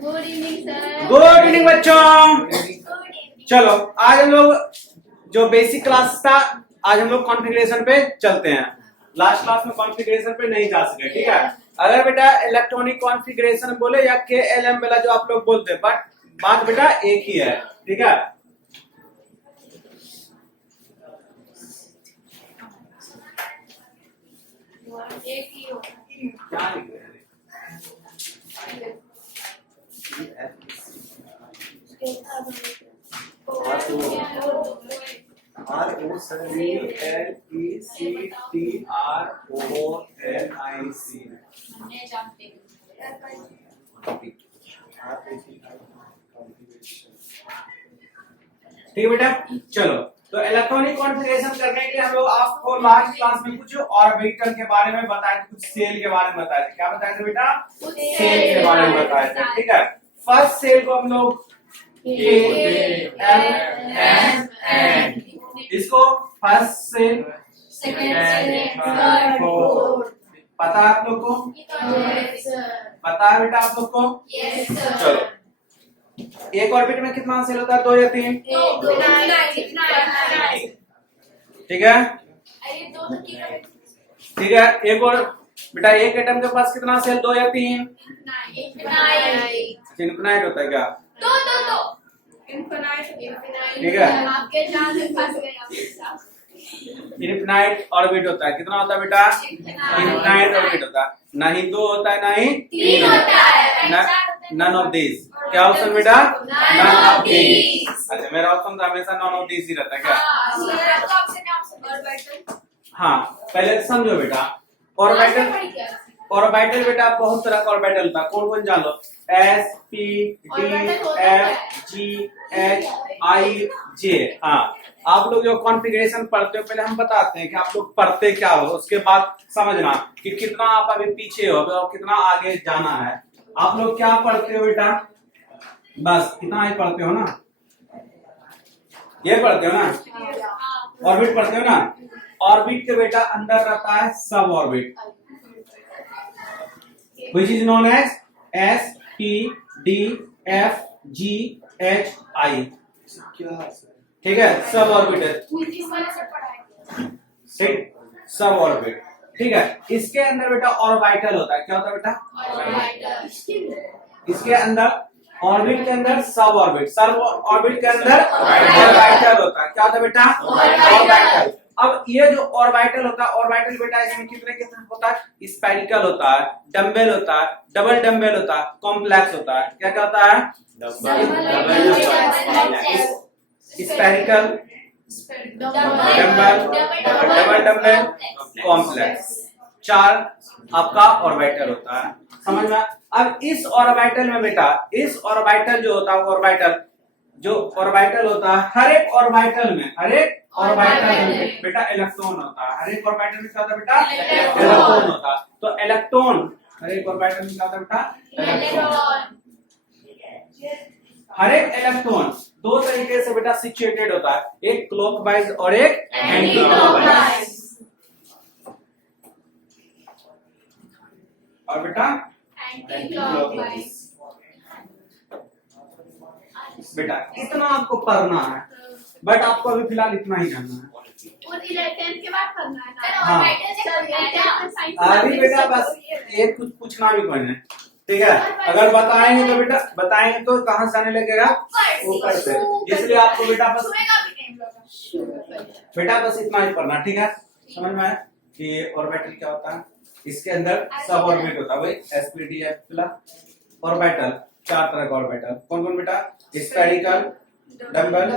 Good evening sir. Good evening बच्चों। चलो आज हम लोग जो बेसिक क्लास था, आज हम लोग कॉन्फ़िगरेशन पे चलते हैं। लास्ट क्लास में कॉन्फ़िगरेशन पे नहीं जा सके, ठीक है। अगर बेटा इलेक्ट्रॉनिक कॉन्फ़िगरेशन बोले या KLM वाला जो आप लोग बोलते हैं, बट बात बेटा एक ही है, ठीक है। एक ही हो। क्या लिख रहे हैं? ROCTRONIC। हमने जानते हैं। ठीक है बेटा, चलो तो इलेक्ट्रॉनिक कॉन्फ़िगरेशन करने के लिए हम लोग आपको लास्ट क्लास में कुछ ऑर्बिटल के बारे में बताए थे, कुछ सेल के बारे में बताए थे। क्या बताए थे बेटा? सेल के बारे में बताए थे, ठीक है। फर्स्ट सेल को हम लोग KLMN, इसको first shell, second shell, third, fourth. पता है आप लोग को? Yes sir. पता है बेटा आप लोग को? Yes sir. चलो एक ऑर्बिट में कितना सेल होता है? 2 या 3? ठीक है, ठीक है। एक और बेटा, एक एटम के पास कितना सेल? 2 या 3? इनफिनाइट होता है क्या? ठीक है, आपके जान में फंस गए आप। इनफिनाइट ऑर्बिट होता है। कितना होता है बेटा? इनफिनाइट ऑर्बिट होता है। ना ही 2 होता है, ना ही 3 होता है। None of this. क्या ऑप्शन बेटा? None of this. अच्छा, मेरा ऑप्शन तो हमेशा नन ऑफ दिस ही रहता है क्या? हाँ, पहले समझो बेटा। ऑर्बिटल बेटा बहुत तरह का ऑर्बिटल था। कौन कौन जान लो? S P D F G H I J। हाँ, आप लोग जो कॉन्फ़िगरेशन पढ़ते हो, पहले हम बताते हैं कि आप लोग पढ़ते क्या हो, उसके बाद समझना कि कितना आप अभी पीछे हो और कितना आगे जाना है। आप लोग क्या पढ़ते हो बेटा? बस इतना ही पढ़ते हो ना? ये पढ़ते हो ना? ऑर्बिट पढ़ते हो ना? ऑर्बिट के बेटा अंदर रहता है सब orbit, which is known as S P D F G H I। ठीक है, सब ऑर्बिट, सब ऑर्बिट, ठीक है। इसके अंदर बेटा ऑर्बिटल होता है। क्या होता है बेटा? इसके अंदर ऑर्बिट के अंदर सब ऑर्बिट, सब ऑर्बिट के अंदर ऑर्बिटल होता है। क्या होता है बेटा? ऑर्बिटल। अब ये जो ऑर्बिटल होता है, ऑर्बिटल बेटा इसमें कितने कितने होता है? स्फेरिकल होता है, डम्बेल होता है, डबल डम्बेल होता है, कॉम्प्लेक्स होता है। क्या क्या होता है? Spherical, dumbbell, double dumbbell, complex. 4 आपका ऑर्बिटल होता है, समझ में? अब इस ऑर्बिटल में बेटा, इस ऑर्बिटल जो होता है, ऑर्बिटल होता है, हर एक ऑर्बिटल में बेटा इलेक्ट्रॉन होता है। हर एक ऑर्बिटल में क्या होता है बेटा? इलेक्ट्रॉन होता है। तो इलेक्ट्रॉन हर एक ऑर्बिटल में क्या होता है बेटा? इलेक्ट्रॉन। हर एक इलेक्ट्रॉन 2 तरीके से बेटा सिचुएटेड होता है, एक क्लॉकवाइज और एक एंटी क्लॉकवाइज। और बेटा बेटा इतना आपको पढ़ना है, बट आपको अभी फिलहाल इतना ही जानना है। के बाद करना है। हाँ, अभी बेटा बस एक कुछ पूछना भी पड़ना है, ठीक है। अगर बताएंगे तो बेटा, बताएंगे तो कहाँ से आने लगेगा? ऊपर से। इसलिए आपको बेटा बस इतना ही पढ़ना, ठीक है। समझ में आया कि ऑर्बिटल क्या होता है? इसके अंदर सब ऑर्बिट होता है, वही SPDF ऑर्बिटल। 4 तरह का ऑर्बिटल। कौन कौन बेटा? स्फेरिकल, डम्बल, और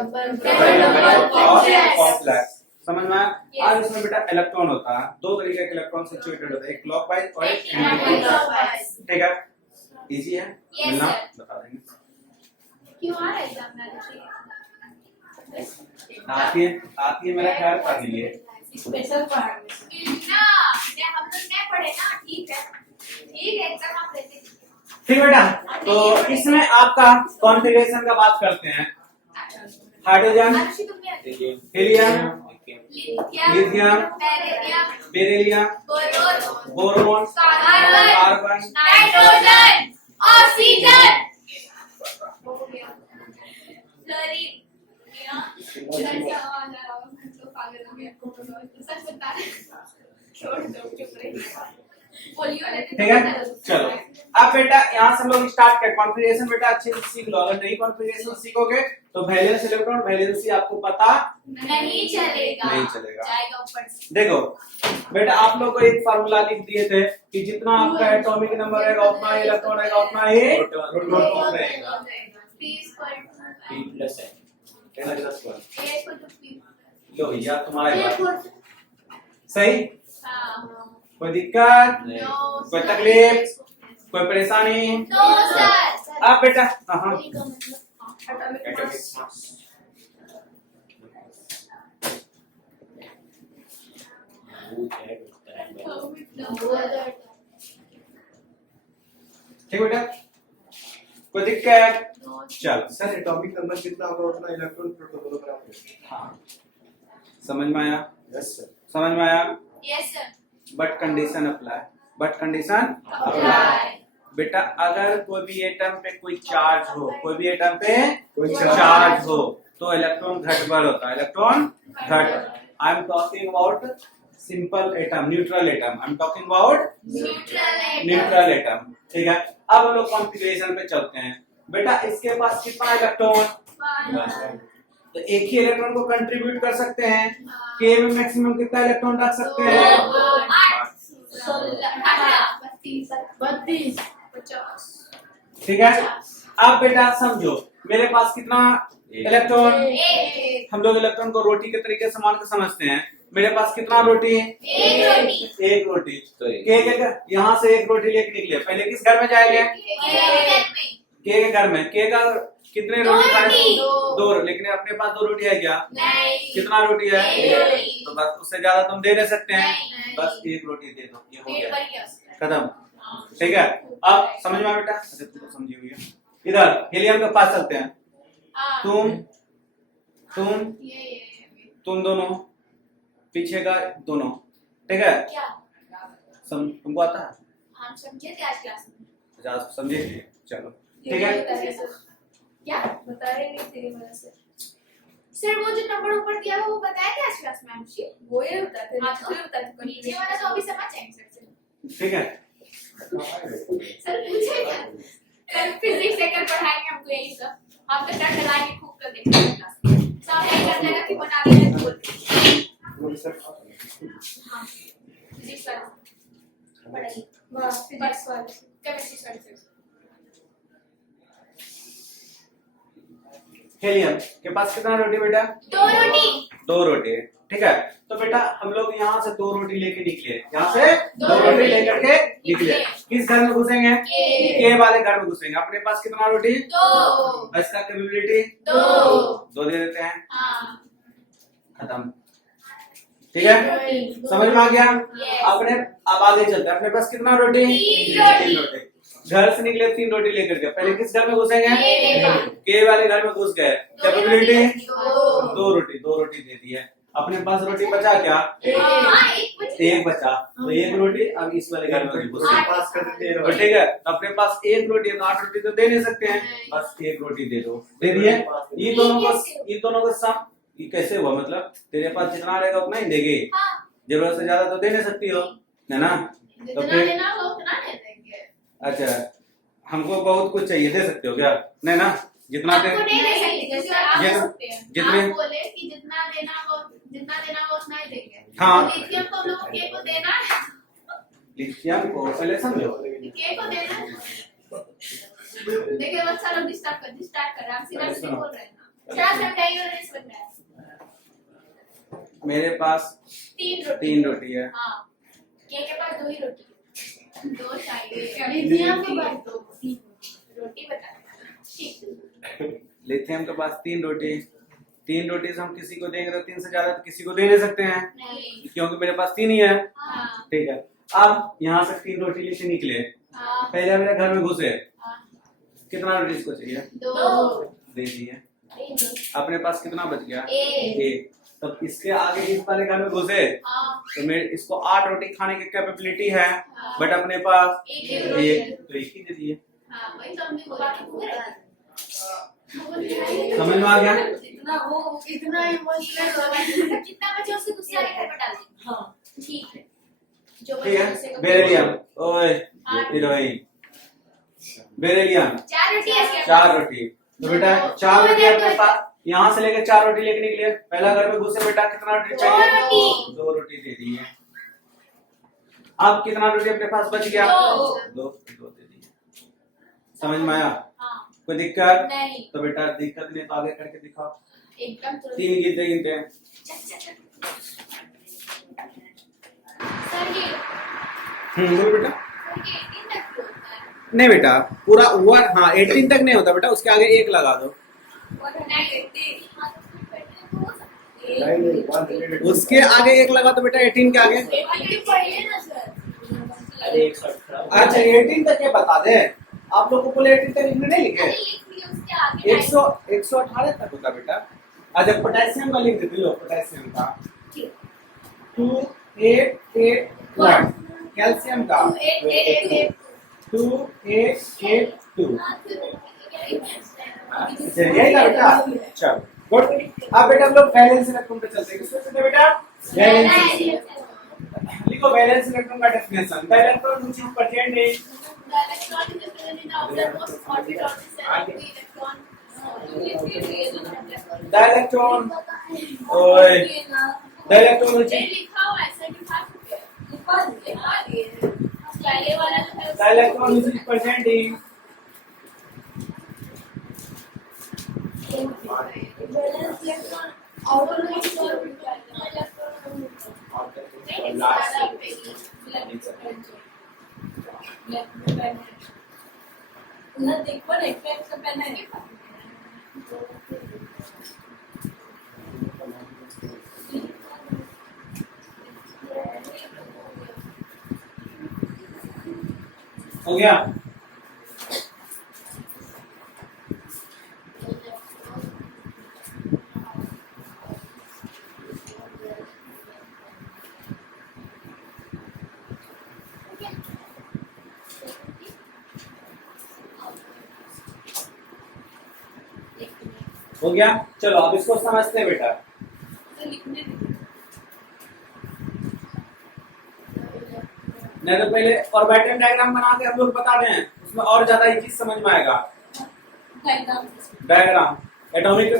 कॉम्प्लेक्स। समझ में आया? आज इसमें बेटा इलेक्ट्रॉन होता है, 2 तरीके के इलेक्ट्रॉन सिचुएटेड होते हैं, एक क्लॉकवाइज और एक एंटी क्लॉकवाइज। ठीक है, इजी है, मिलना बता देंगे। क्यों आ रहा है एग्जाम आती है मेरा ख्याल पढ़ लीजिए। स्पेशल पढ़ाने ना, हम लोग नहीं पढ़े ना। ठीक है एग्जाम आप लेते। ठीक बेटा, तो इसमें आपका कॉन्फ़िगरेशन का बात करते हैं। Hydrogen, helium, lithium, beryllium, boron, carbon, nitrogen. Oxygen हो गया फ्लोरीन पागल हो गया सच बता रहे छोड़ दो चुप रहे पोलियो लेते ठीक है चलो अब बेटा यहाँ से हम लोग स्टार्ट करें कॉन्फ़िगरेशन बेटा अच्छे से सीख लो अगर नहीं कॉन्फ़िगरेशन सीखोगे तो वैलेंस इलेक्ट्रॉन वैलेंसी आपको पता नहीं चलेगा जाएगा ऊपर से देखो बेटा आप लोग को एक फार्मूला लिख दिए थे कि जितना आपका एटॉमिक नंबर रहेगा उतना ही इलेक्ट्रॉन रहेगा उतना ही प्रोटॉन रहेगा P प्लस है A equal to P लो भैया तुम्हारा A बात equal to सही हाँ कोई दिक्कत No, कोई sir. तकलीफ कोई परेशानी No, sir. अब बेटा हाँ A का मतलब atomic mass. ठीक बेटा कोई दिक्कत चल सर एटॉमिक नंबर जितना होगा उतना इलेक्ट्रॉन प्रोटॉन दोनों बराबर है। हाँ समझ में आया यस सर। समझ में आया Yes, sir. But condition apply but condition Apply. बेटा अगर कोई भी एटम पे कोई चार्ज हो कोई भी एटम पे कोई चार्ज हो तो इलेक्ट्रॉन घट बढ़ होता है इलेक्ट्रॉन घट I am talking about simple atom neutral atom I am talking about Neutral atom. Neutral atom ठीक है अब हम लोग कॉन्फ़िगरेशन पे चलते हैं बेटा इसके पास कितना इलेक्ट्रॉन One. तो एक ही इलेक्ट्रॉन को कंट्रीब्यूट कर सकते हैं के में मैक्सिमम कितना इलेक्ट्रॉन रख सकते हैं दो, आठ, 16, 32, 50. ठीक है अब बेटा समझो मेरे पास कितना इलेक्ट्रॉन एक हम लोग इलेक्ट्रॉन को रोटी के तरीके से मान के समझते हैं मेरे पास कितना रोटी है रोटी एक रोटी के यहाँ से एक रोटी लेके निकले पहले किस घर में जाएंगे के के घर में के का कितने दो रोटी खाए रोटी। दो लेकिन अपने पास दो रोटी है क्या नहीं कितना रोटी है एक रोटी। तो बस उससे ज्यादा तुम दे नहीं सकते हैं नहीं। बस एक रोटी दे दो ये हो पेट गया भर गया उसका। खत्म ठीक है अब समझ में आया बेटा अच्छा तुम तो समझी हुई है इधर हीलियम के पास चलते हैं हाँ। ये तुम दोनों पीछे का दोनों ठीक है क्या तुमको आता है हम समझे थे आज क्लास में अच्छा आप समझे चलो ठीक है क्या बता रहे नहीं तेरी वजह से सर वो जो नंबर ऊपर दिया हुआ वो बताया था आज क्लास में हमशी वो ये होता है हाँ तो होता है नीचे वाला तो अभी समझ जाएंगे सर से ठीक है सर पूछे क्या कल फिजिक्स से कर पढ़ाएंगे हमको यही सब हम तो डर लगाएंगे खूब कर देंगे क्लास सब यही कर देगा कि बना ले बोल हाँ फिजिक्स वाला पढ़ाइए बस फिजिक्स वाले केमिस्ट्री सर हीलियम के पास कितना रोटी बेटा दो रोटी है ठीक है तो बेटा हम लोग यहाँ से दो रोटी लेके निकले यहाँ से दो रोटी लेकर के निकले किस घर में घुसेंगे के वाले घर में घुसेंगे अपने पास कितना रोटी दो इसका कैपेबिलिटी दो दे देते हैं हाँ खत्म ठीक है समझ में आ गया अपने अब आगे चलते हैं अपने पास कितना रोटी तीन रोटी। घर से निकले 3 रोटी लेकर के पहले किस घर में घुसेंगे के के वाले घर में घुस गए कैपेबिलिटी दो दो रोटी दे दी है अपने पास रोटी बचा क्या हाँ एक बचा तो एक रोटी अब इस वाले घर में घुस गए पास कर देते हैं तो ठीक है तो अपने पास एक रोटी है तो 8 रोटी तो दे नहीं सकते हैं बस एक रोटी दे दो दे दिए ये दोनों को सम ये कैसे हुआ मतलब तेरे पास जितना रहेगा उतना ही देगी जरूरत से ज्यादा तो दे नहीं सकती हो है ना तो जितना फिर लेना हो उतना ले देंगे अच्छा हमको बहुत कुछ चाहिए दे सकते हो क्या नहीं ना जितना आपको नहीं दे सकते क्योंकि आप ये दे तो- सकते हैं जितने- आप बोले कि जितना देना वो उतना ही देंगे हाँ। लिथियम तो हम लोग को के को देना है लिथियम को पहले समझो के को देना है देखिए बहुत सारा डिस्टार्ट कर रहा है हम सीधा सीधे बोल रहे हैं ना क्या समझाइए और नहीं समझ रहा है मेरे पास 3 रोटी है हाँ के पास 2 ही रोटी है 2 चाहिए लिथियम के पास 2 रोटी बता ठीक लिथियम के पास 3 रोटी 3 रोटी से हम किसी को देंगे तो 3 से ज्यादा तो किसी को दे नहीं सकते हैं नहीं क्योंकि मेरे पास 3 ही है हाँ ठीक है अब यहाँ से 3 रोटी लेके निकले हाँ पहले मेरे घर में घुसे हाँ कितना रोटी इसको चाहिए 2 दे दिए अपने पास कितना बच गया एक। एक तब इसके आगे इस वाले घर में घुसे हाँ तो मेरे इसको 8 रोटी खाने की कैपेबिलिटी है हाँ। बट अपने पास एक रोटी। एक तो एक ही दे दिए हाँ वही तो हमने बोला समझ में आ गया? इतना इमोशनल जितना बचे उसके दूसरे वाले घर पर डाल देंगे। हाँ ठीक है जो ठीक बचे है उसे बेरिलियम ओए हीरोइन बेरिलियम 4 रोटी है इसके 4 रोटी तो बेटा 4 रोटी अपने पास यहाँ से लेके 4 रोटी लेके निकले पहला घर में घुसे बेटा कितना रोटी चाहिए 2 रोटी। 2 रोटी दे दी है अब कितना रोटी अपने पास बच गया 2 दे दी समझ में आया हाँ कोई दिक्कत नहीं तो बेटा दिक्कत नहीं तो आगे करके दिखाओ एकदम तुरंत 3 गिनते गिनते हैं सर ये बोल बेटा सर ये 18 तक क्यों होता है नहीं बेटा पूरा हुआ हाँ 18 तक नहीं होता बेटा उसके आगे 1 लगा दो और 90 हाँ तो फिर बैठने को हो सकता है नहीं नहीं 1 related उसके आगे 1 लगा तो बेटा 18 के आगे ये पढ़िए ना सर अरे 118 अच्छा 18 तक ये बता दे आप लोग को बोले 18 तक लिखने नहीं लिखे अरे लिख लिया उसके आगे 118 तक होता बेटा अच्छा पोटेशियम का लिख देते लो पोटेशियम का 2881 कैल्शियम का 2882 यही था बेटा चलो गुड अब बेटा हम लोग वैलेंस इलेक्ट्रॉन पे चलते हैं किस पे चलते हैं बेटा वैलेंस लिखो वैलेंस इलेक्ट्रॉन का definition the electron which is present in The electron is present in the outermost orbit of the cell. The electron. The electron ओए द इलेक्ट्रॉन व्हिच ये लिखा हुआ है 75 रुपए लिखा दिए पहले वाला जो है the electron which is present in balance electron outermost orbit ना देखो ना एक से पहले नहीं हो गया हो गया चलो अब इसको समझते हैं बेटा नहीं तो पहले ऑर्बिटल डायग्राम बना के हम लोग बता दें उसमें और ज्यादा ये चीज समझ में आएगा डायग्राम एटॉमिक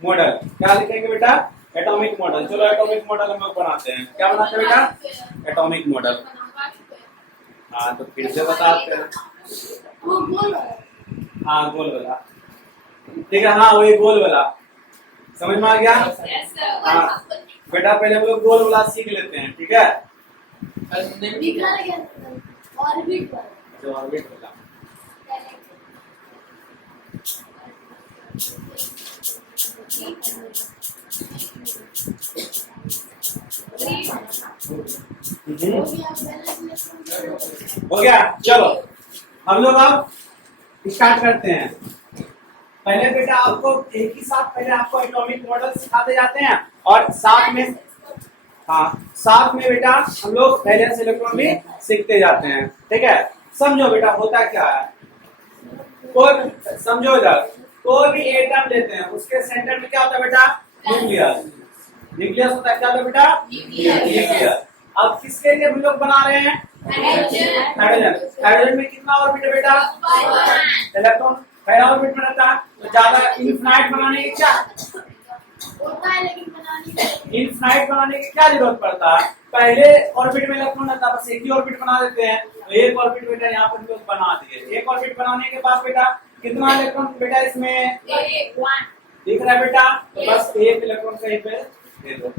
मॉडल क्या लिखेंगे बेटा एटॉमिक मॉडल चलो एटॉमिक मॉडल हम लोग बनाते हैं क्या बनाते हैं बेटा एटॉमिक मॉडल हाँ तो फिर से बताते हैं वो बोल हाँ गोल वाला ठीक है हाँ वही गोल वाला समझ में आ गया हाँ बेटा पहले हम लोग गोल वाला सीख लेते हैं ठीक है निकला गया ऑर्बिट पर जो ऑर्बिट वाला हो गया चलो हम लोग अब स्टार्ट करते हैं पहले बेटा आपको एक ही साथ पहले आपको एटॉमिक मॉडल सिखाते जाते हैं और साथ में हाँ साथ में बेटा हम लोग वैलेंस इलेक्ट्रॉन भी सीखते जाते हैं ठीक है समझो बेटा होता क्या है कोई समझो इधर कोई भी एटम लेते हैं उसके सेंटर में क्या होता है बेटा न्यूक्लियस न्यूक्लियस होता है क्या होता है बेटा न्यूक्लियस अब किसके लिए हम लोग बना रहे हैं हाइड्रोजन हाइड्रोजन में कितना ऑर्बिट है बेटा इलेक्ट्रॉन पहला ऑर्बिट में रहता है तो ज्यादा इनफिनाइट बनाने की क्या होता है लेकिन बनाने इनफिनाइट बनाने की क्या जरूरत पड़ता है पहले ऑर्बिट में इलेक्ट्रॉन रहता है बस एक ही ऑर्बिट बना देते हैं तो एक ऑर्बिट बेटा यहाँ पर हम लोग बना दिए एक ऑर्बिट बनाने के बाद बेटा कितना इलेक्ट्रॉन बेटा इसमें दिख रहा है बेटा तो बस एक इलेक्ट्रॉन कहीं पे दे दो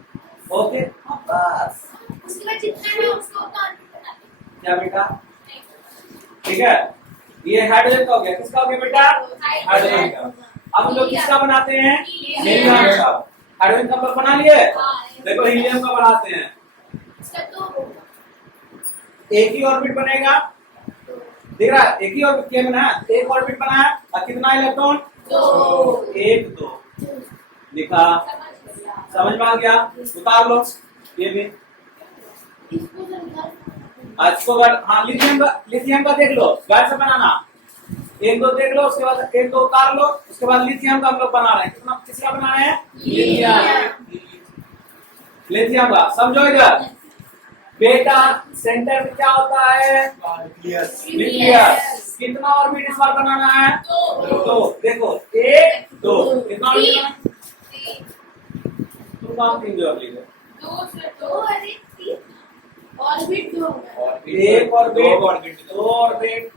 ओके बस उसके बाद जितना है उसको उतना ऑर्बिट बना दो क्या बेटा ठीक है ये हाइड्रोजन का हो गया किसका हो गया बेटा हाइड्रोजन का अब हम लोग किसका बनाते हैं हीलियम का हाइड्रोजन का हम लोग बना लिए देखो हीलियम का बनाते हैं इसका तो एक ही ऑर्बिट बनेगा देख रहा है एक ही ऑर्बिट क्या बना है एक ऑर्बिट बना है और कितना इलेक्ट्रॉन एक दो लिखा समझ में आ गया उतार लो ये भी आज को हाँ लिथियम का देख लो गाय से बनाना एक दो देख लो, उसके बाद एक दो उतार लो, उसके बाद लिथियम का हम लोग बना रहे हैं। कितना किसका बना रहे हैं? लिथियम का। समझो इधर बेटा, सेंटर में क्या होता है? न्यूक्लियस। कितना ऑर्बिट इस बार बनाना है? दो। देखो एक दो, कितना ऑर्बिट बनाना है? तुम काम तीन जो अगली है। ऑर्बिट दो एक ऑर्बिट, दो ऑर्बिट।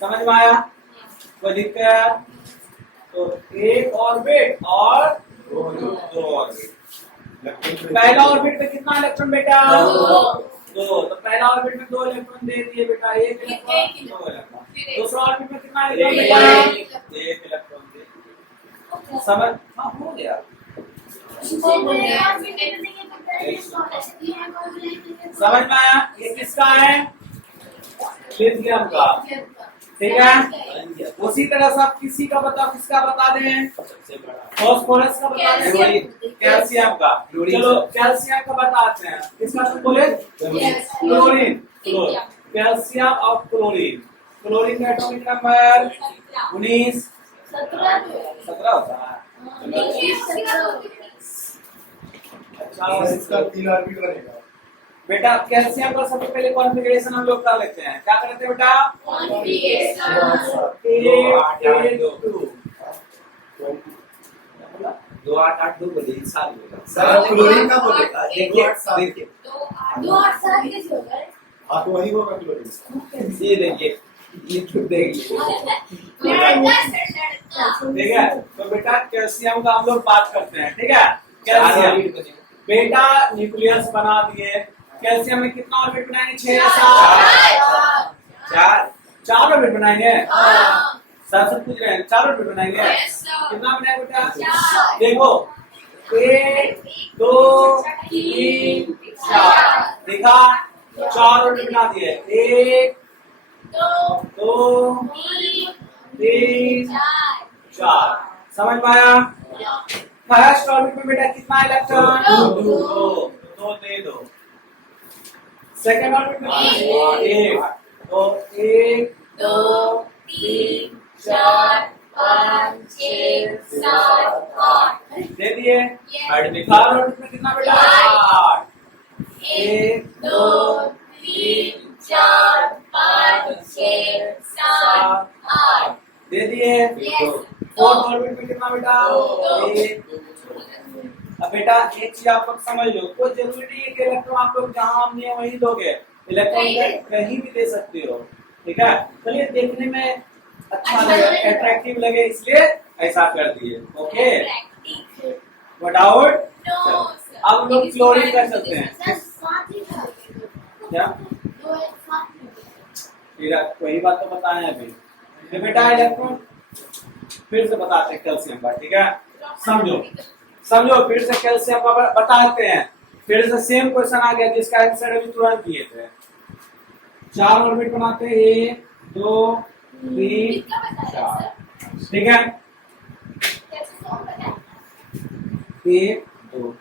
समझ में आया? कोई दिक्कत? तो एक ऑर्बिट और दो ऑर्बिट। पहला ऑर्बिट में कितना इलेक्ट्रॉन बेटा? दो। तो पहला ऑर्बिट में 2 इलेक्ट्रॉन दे दिए बेटा, एक इलेक्ट्रॉन, 2 इलेक्ट्रॉन। दूसरा ऑर्बिट में कितना इलेक्ट्रॉन बेटा? 1 इलेक्ट्रॉन दे दिए। समझ? हाँ, हो गया। समझ में आया? ये किसका है? लिथियम का। ठीक है। उसी तरह से आप किसी का बताओ, किसका बता दें? फास्फोरस का बता दें, कैल्शियम का। चलो कैल्शियम का बताते हैं। किसका तुम बोले? क्लोरीन। कैल्शियम और क्लोरीन। क्लोरीन का एटॉमिक नंबर 19, 17 होता है। इसका 3 ऑर्बिट बनेगा। बेटा कैल्शियम का सबसे पहले कॉन्फ़िगरेशन हम लोग कर लेते हैं। क्या करते हैं बेटा? 2 8 8 2 बोले साल होगा। सर क्लोरीन का बोलेगा। देखिए दो आठ साल कैसे हो गए? आप वही होगा क्लोरीन। ये देखिए, ये खुद देखिए। ठीक है। तो बेटा कैल्शियम का हम लोग बात करते हैं। ठीक है। कैल्शियम बेटा न्यूक्लियस बना दिए। कैल्शियम में कितना ऑर्बिट बनाएंगे? 6 7 4 ऑर्बिट बनाएंगे। सर से पूछ रहे हैं, 4 ऑर्बिट बनाएंगे। कितना बनाएंगे बेटा? देखो 1 2 3 4। देखा? 4 ऑर्बिट बना दिए। 1 2 3 4। समझ में आया? फर्स्ट ऑर्बिट में बेटा कितना इलेक्ट्रॉन? 2 दे दो। सेकेंड ऑर्बिट में 1 तो 1 2 3 4 5 6 7 8 दे दिए। थर्ड ऑर्बिट में कितना बेटा? 8। 1 2 3 4 5 6 7 8 दे दिए। फोर्थ ऑर्बिट में कितना बेटा? 1। अब बेटा एक चीज आप लोग समझ लो, कोई जरूरी नहीं है कि इलेक्ट्रॉन आप लोग जहां हम नहीं वहीं दोगे। इलेक्ट्रॉन कहीं भी दे सकते हो। ठीक है। चलिए देखने में अच्छा लगे, अट्रैक्टिव लगे, इसलिए ऐसा कर दिए। Okay, no doubt. अब हम लोग क्लोरीन कर सकते हैं। सर साथ ही था। क्या? दो एक साथ में। फिर वही बात तो बताएं अभी। तो बेटा इलेक्ट्रॉन फिर से बताते हैं कैल्शियम का। ठीक है। समझो फिर से कैल्शियम का बताते हैं। फिर से सेम क्वेश्चन आ गया जिसका आंसर अभी तुरंत दिए थे। 4 ऑर्बिट बनाते हैं। 1 2 3 4। ठीक है। 1 2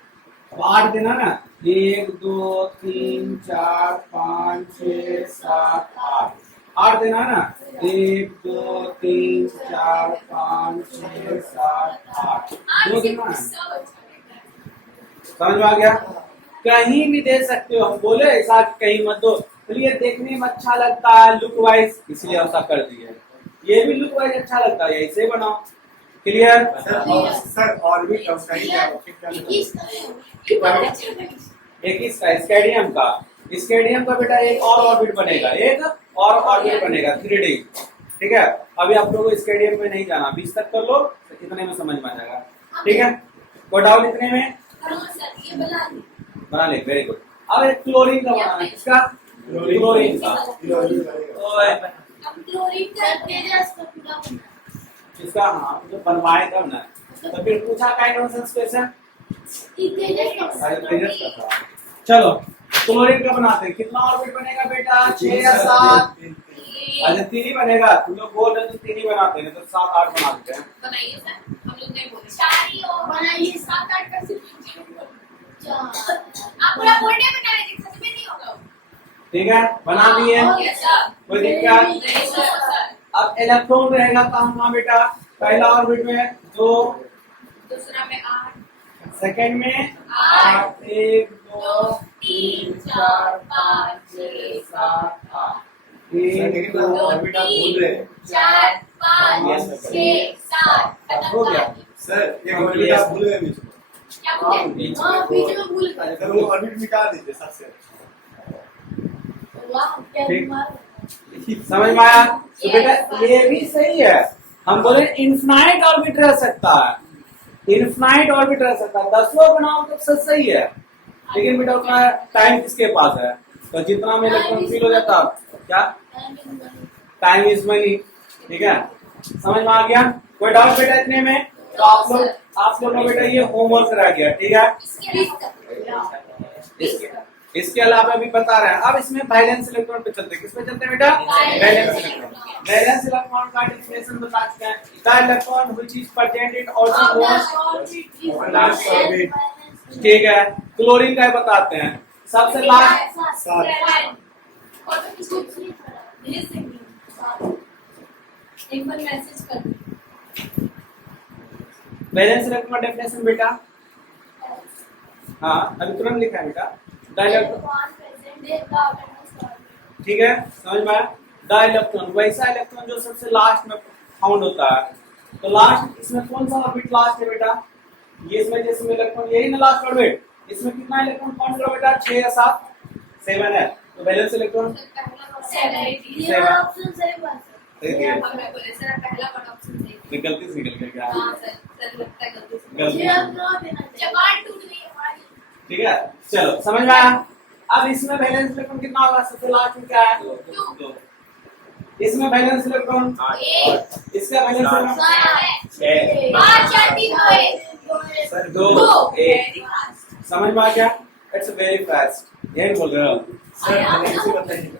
अब 8 देना ना। 1 2 3 4 5 6 7 8 8 देना ना। 1 2 3 4 5 6 7 8 2 देना ना। समझ में आ गया? कहीं भी दे सकते हो। हम बोले ऐसा कहीं मत दो, चलिए देखने में अच्छा लगता है लुक वाइज, इसलिए ऐसा कर दिए। ये भी लुक वाइज अच्छा लगता है, ऐसे बनाओ। क्लियर? सर ऑर्बिट का उसका ही क्या है? 21 का स्केडियम का। स्केडियम का बेटा एक और ऑर्बिट बनेगा, एक और ऑर्बिट बनेगा 3D। ठीक है। अभी आप लोगों को स्केडियम में नहीं जाना, 20 तक कर लो तो इतने में समझ में आ जाएगा। ठीक है। कोई डाउट इतने में? बना ले, वेरी गुड। अब एक क्लोरीन का बनाना है। किसका? क्लोरीन का। किसका? हाँ, जो बनवाए तब ना। तो फिर पूछा काइंड ऑफ क्वेश्चन। चलो क्लोरीन का बनाते हैं। कितना ऑर्बिट बनेगा बेटा? 6 या 7? अच्छा 3 ही बनेगा। तुम लोग बोल रहे हो तो 3 ही बनाते हैं, तो 7 8 बना देते हैं। बनाइए सर, हम लोग नहीं बोले 4 ही हो। बनाइए 7 8 कर सकते। आप पूरा बोर्ड में बना लेंगे, सच में नहीं होगा। ठीक है, बना दिए। Yes sir. कोई दिक्कत? नहीं सर। अब इलेक्ट्रॉन रहेगा कहाँ बेटा, पहला ऑर्बिट में 2, दूसरा में 8, सेकंड में 8, 1 2 2 3 4 5 6 7 8 सर लेकिन दो, वो ऑर्बिट आप भूल रहे हैं 4 5 6 7 हो गया। सर ये ऑर्बिट आप भूल गए बीच में क्या बोलते हैं? हाँ बीच में भूल गए सर वो ऑर्बिट मिटा दीजिए सबसे वाह क्या ठीक। दिमाग समझ में आया? तो बेटा ये भी सही है, हम बोले इन्फिनाइट ऑर्बिट रह सकता है, इन्फिनाइट ऑर्बिट रह सकता है, 10वां बनाओ तो सब सही है, लेकिन बेटा उतना टाइम किसके पास है, तो जितना में इलेक्ट्रॉन फील हो जाता क्या, टाइम इज मनी। ठीक है, समझ में आ गया? कोई डाउट बेटा इतने में? तो आप लोग बेटा ये होमवर्क रह गया। ठीक है, इसके अलावा भी बता रहे हैं। अब इसमें वैलेंस इलेक्ट्रॉन पे चलते हैं, किस पे चलते हैं बेटा? Valence electron. वैलेंस इलेक्ट्रॉन का डेफिनेशन बता चुके हैं, the electron which is present in orbit last orbit ठीक है, क्लोरीन का बताते हैं, सबसे लास्ट एक बार मैसेज कर दो। वैलेंस इलेक्ट्रॉन डेफिनेशन बेटा, हाँ अभी तुरंत लिखा है बेटा, द इलेक्ट्रॉन। ठीक है, समझ में आया? द इलेक्ट्रॉन वैसा इलेक्ट्रॉन जो सबसे लास्ट में फाउंड होता है, तो लास्ट इसमें कौन सा ऑर्बिट लास्ट है बेटा? ये इसमें जैसे इलेक्ट्रॉन यही ना लास्ट ऑर्बिट, इसमें कितना इलेक्ट्रॉन फाउंड करो बेटा? 6 या 7? 7 है, तो वैलेंस इलेक्ट्रॉन ये ऑप्शन सही बात है हमें बोले सर पहला बड़ा ऑप्शन सही है। गलती से निकल गया क्या? हाँ सर लगता है गलती से। गलती ये से। अब नो देना चाहिए जबान टूट गई हमारी। ठीक है, चलो समझ में आया? अब इसमें वैलेंस इलेक्ट्रॉन कितना होगा? सबसे लास्ट में क्या है? 2 इसमें वैलेंस इलेक्ट्रॉन, 1 इसका वैलेंस इलेक्ट्रॉन 5 4 3 2 सर 2 1। 1 समझ में आ गया? इट्स वेरी फास्ट, यही बोल रहे हो? सर वैलेंसी बताइए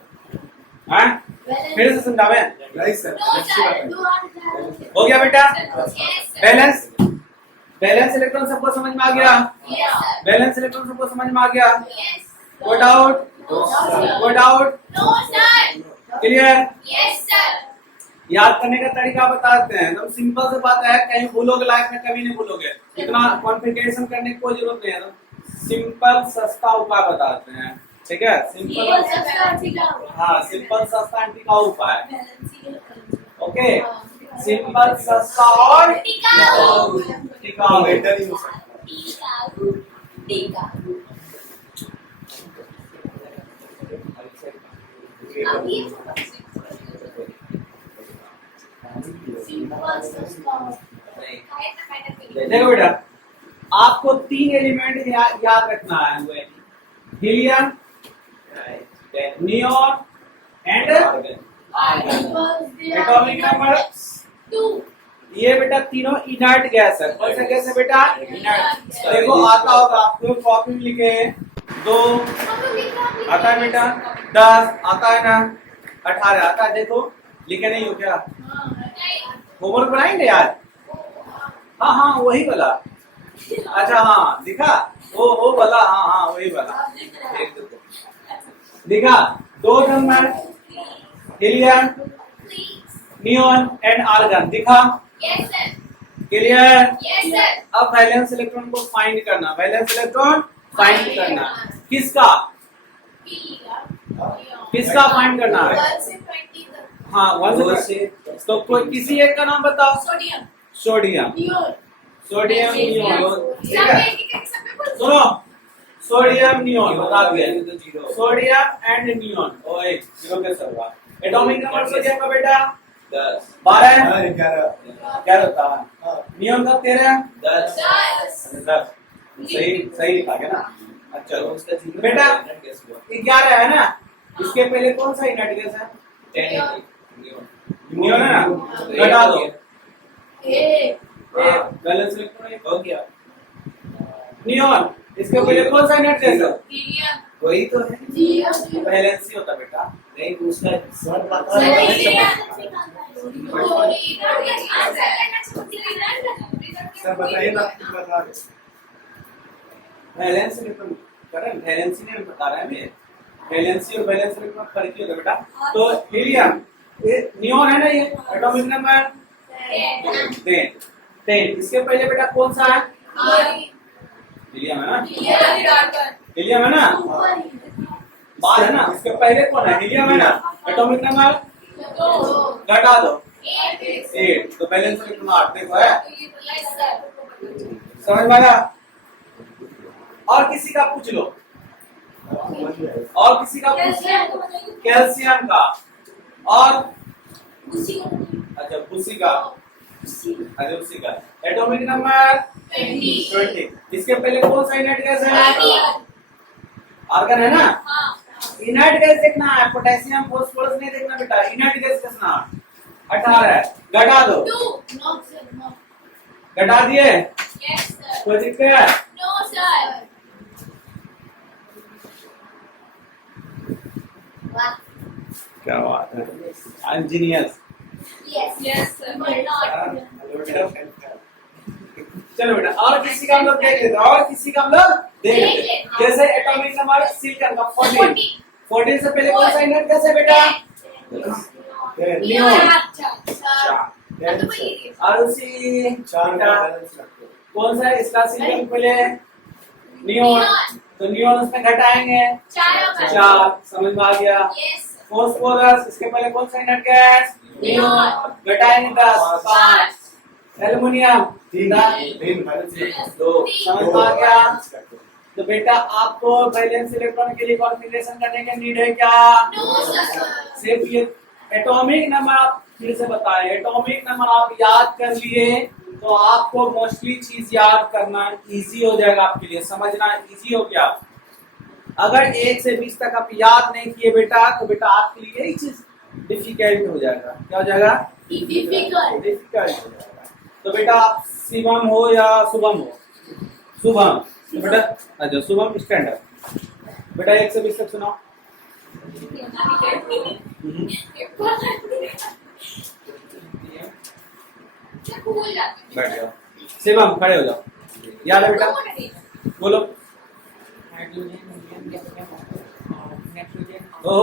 हाँ, फिर से समझावे? राइट सर वैलेंसी बताइए हो गया बेटा? यस बैलेंस, बैलेंस इलेक्ट्रॉन सबको समझ में आ गया? सर बैलेंस इलेक्ट्रॉन सबको समझ में आ गया? यस कोई डाउट? कोई doubt? No sir clear? Yes sir याद करने का तरीका बताते हैं, एकदम सिंपल से बात है, कहीं भूलोगे लाइफ में कभी नहीं भूलोगे, इतना कॉन्फ़िगरेशन करने की कोई जरूरत नहीं है, तो सिंपल सस्ता उपाय बताते हैं। ठीक है, सिंपल, हाँ सिंपल सस्ता एंड टिकाऊ उपाय। ओके, सिंपल सस्ता और टिकाऊ। बेटर ही हो सकता देखो बेटा, आपको 3 एलिमेंट याद रखना है, वो है helium, neon and atomic number. 2 ये बेटा तीनों इनर्ट गैस है। कौन सा गैस है बेटा? इनर्ट। देखो आता होगा आपको, कॉपी में लिखे 2 आता है बेटा, 10 आता है ना, 18 आता है। देखो लिखे नहीं हो क्या? होमवर्क बनाएंगे यार? हाँ हाँ वही वाला। अच्छा हाँ दिखा, वो वाला, हाँ हाँ वही वाला दिखा। 2 number helium, neon and argon दिखा। Yes sir clear? Yes sir अब वैलेंस इलेक्ट्रॉन को फाइंड करना, वैलेंस इलेक्ट्रॉन फाइंड करना। किसका? किसका फाइंड करना है? 1 से 20 तक हाँ 1 से, तो कोई किसी एक का नाम बताओ। Sodium sodium, sodium neon. ठीक सब है, एक एक सब में बोल सुनो, सोडियम नियोन बता दिया, सोडियम एंड नियोन। ओए जीरो कैसे होगा? एटॉमिक नंबर सोडियम का बेटा 12 है, है 11 क्या होता है? नियोन का 13, 10 10। सही सही लिखा गया ना? अच्छा बेटा 11 है ना, इसके पहले कौन सा इनर्ट गैस है? नियोन है ना, घटा दो। बैलेंस इलेक्ट्रॉन हो गया। नियोन, इसके पहले कौन सा इनर्ट गैस है? हीलियम वही तो है। बैलेंस ही होता बेटा। नहीं दूसरा सर पता है सर बताइए ना आप बता रहे बैलेंस इलेक्ट्रॉन करें, बैलेंस ही नहीं बता रहा है मैं, बैलेंस और बैलेंस इलेक्ट्रॉन फर्क ही होता है बेटा। तो हीलियम नियॉन है ना ये एटॉमिक नंबर 10। इसके पहले बेटा कौन सा है? हीलियम है ना? हीलियम है ना? बार है ना? इसके पहले कौन है? हीलियम है ना? एटॉमिक नंबर घटा दो 8, तो बैलेंस कितना 8 देखो है, समझ में आया? और किसी का पूछ लो, और किसी का पूछ लो, कैल्शियम का और अच्छा उसी का, अच्छा उसी का एटॉमिक नंबर 20। इसके पहले कौन सा इनर्ट गैस है? आर्गन है ना? इनर्ट गैस देखना है, पोटेशियम फॉस्फोरस नहीं देखना बेटा, इनर्ट गैस देखना। 18 है, घटा दो, घटा दिए, कोई दिक्कत है? क्या बात है, इंजीनियर्स। चलो बेटा और किसी का हम लोग देख लेते हैं, और किसी का हम लोग देख लेते हैं। जैसे एटॉमिक नंबर सिलिकॉन का 14 से पहले कौन सा इनर्ट गैस है बेटा? नियॉन। और उसी कौन सा है इसका सिलिकॉन पहले? नियॉन, तो नियॉन उसमें घटाएंगे 4, समझ में आ गया? फॉस्फोरस इसके पहले कौन सा इनर्ट गैस? नियॉन, घटाएंगे 10, 5। एल्युमिनियम 2, समझ में आ गया? तो बेटा आपको वैलेंस इलेक्ट्रॉन के लिए कॉन्फ़िगरेशन करने की नीड है क्या? सिर्फ ये एटॉमिक नंबर आप फिर से बताएं, एटॉमिक नंबर आप याद कर लिए तो आपको मोस्टली चीज याद करना इजी हो जाएगा, आपके लिए समझना इजी हो गया। अगर 1 से 20 तक आप याद नहीं किए बेटा तो बेटा आपके लिए यही चीज डिफिकल्ट हो जाएगा। क्या हो जाएगा? डिफिकल्ट हो जाएगा। तो बेटा आप शिवम हो या शुभम हो? शुभम, तो बेटा अच्छा शुभम स्टैंडर्ड बेटा 1 से 20 तक सुनाओ। बैठ जाओ, शिवम खड़े हो जाओ, याद है बेटा? बोलो। हो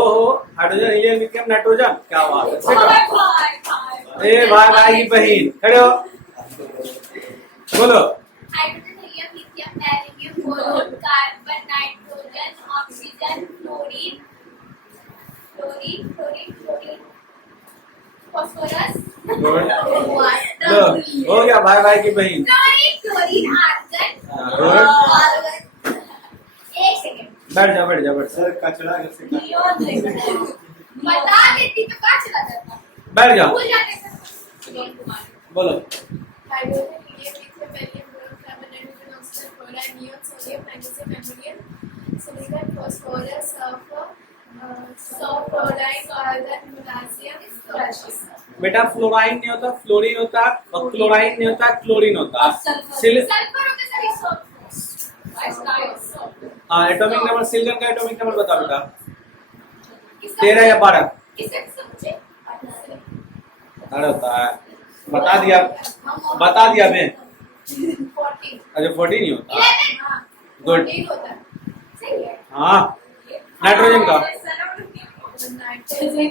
हाइड्रोजन हीलियम लिथियम नाइट्रोजन, क्या बात है। ए भाई भाई की बहन खड़े हो, बोलो। Hydrogen helium lithium beryllium boron carbon nitrogen oxygen chlorine phosphorus लो हो गया भाई भाई की बहन। Chlorine argon. एक सेकंड बैठ जाओ बैठ जाओ बैठ जाओ, सर कचरा कैसे बता देती तो क्या चला जाता, बैठ जाओ, भूल जाते सर। बोलो। Hydrogen helium lithium beryllium boron carbon nitrogen oxygen chloride neon sodium magnesium aluminium silicon phosphorus sulphur chloride argon potassium chloride. बेटा फ्लोराइन नहीं होता, फ्लोरीन होता, और क्लोराइन नहीं होता, क्लोरीन होता। सल्फर होता सर हाँ एटॉमिक नंबर सिलिकॉन का एटॉमिक नंबर बताओ बेटा। 13 या 12? किसका पूछे? 18 होता है, बता दिया मैं। 40 अच्छा 14 नहीं होता। 11 गुड, होता है, सही है। हाँ नाइट्रोजन का नाइट्रोजन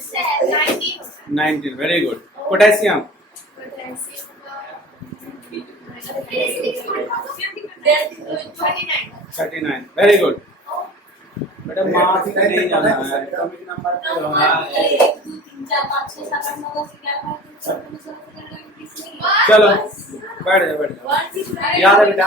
से 19, very good. Potassium 39, very good. बेटा मार्क्स नहीं जाना है, एटॉमिक नंबर पे होना है। चलो बैठ जाओ बैठ जाओ, याद है बेटा?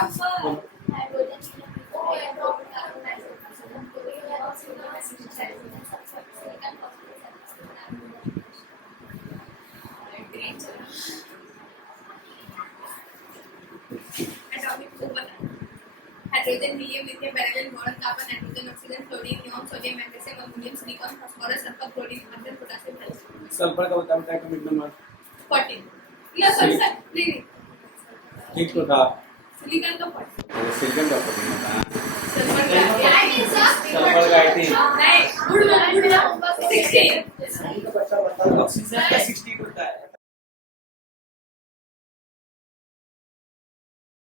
Hydrogen helium lithium beryllium boron carbon nitrogen oxygen chlorine neon sodium magnesium ammonium silicon phosphorus sulphur chlorine argon potassium calcium. Sulphur का बता बेटा एटॉमिक नंबर। 14 या सर नहीं ठीक तो था, सिलिकॉन का 14 सिलिकॉन का 14 होता है। सल्फर का आई मीन सर सल्फर का 18, नहीं गुड 16 बच्चा बता ऑक्सीजन का 16 होता है।